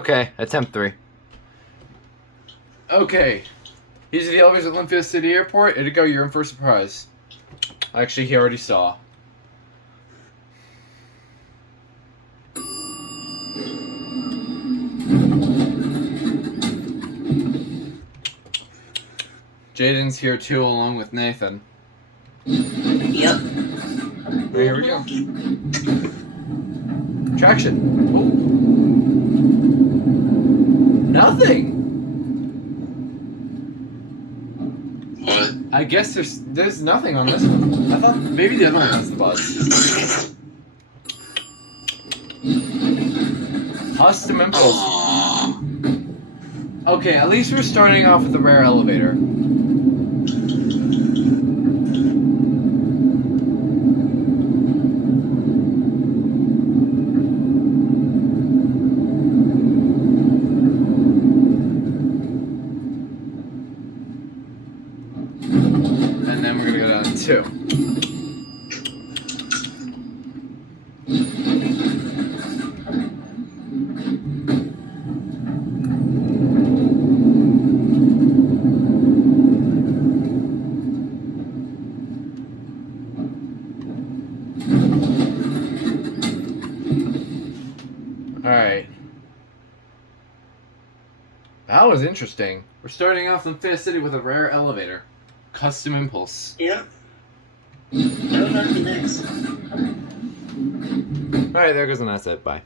Okay, attempt 3. Okay. These are the elevators at Linphea City Airport. Itigo, you're in for a surprise. Actually, he already saw. Jaden's here too, along with Nathan. Yep. Here we go. Traction. Oh. Nothing. What? I guess there's nothing on this one. I thought maybe the other one has the buzz. Custom impulse. Okay, at least we're starting off with a rare elevator. And then we're gonna go down to 2. Alright. That was interesting. We're starting off in Linphea City with a rare elevator. Custom impulse. Yep. That would not be next. Alright, there goes an asset. Bye.